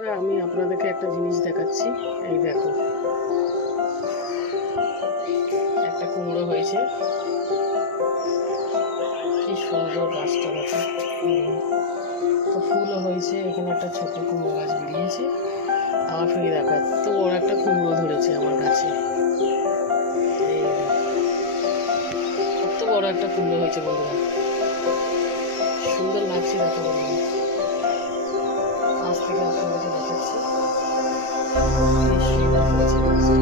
আমি আপনাদেরকে একটা জিনিস দেখাচ্ছি। এই দেখো, একটা কুমড়ো হয়েছে, কি সুন্দর গাছটা দেখো। তো ফুলও হয়েছে, এখানে একটা ছোট কুমড়ো গাছ বেরিয়েছে। আবার ফিরে দেখো, এত বড় একটা কুমড়ো ধরেছে আমার গাছে। এই কত বড় একটা কুমড়ো হয়েছে বন্ধুরা, সুন্দর লাগছে দেখো বন্ধুরা। কাছ থেকে আপনাদেরকে দেখাচ্ছি, কি সুন্দর হয়েছে গাছটা।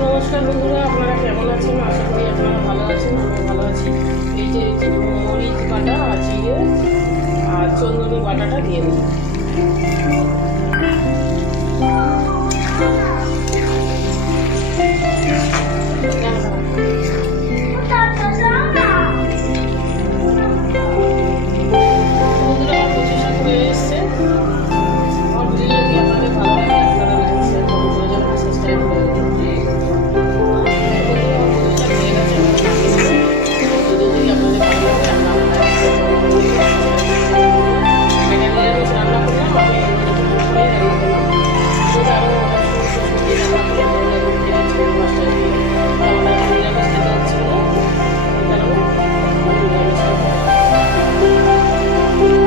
নমস্কার বন্ধুরা, আপনারা কেমন আছেন? আশা করি আপনারা ভালো আছেন, আমি ভালো আছি। এই যে মরিচ বাটা আর জিরে আর চন্দনী বাটাটা দিয়ে দিই।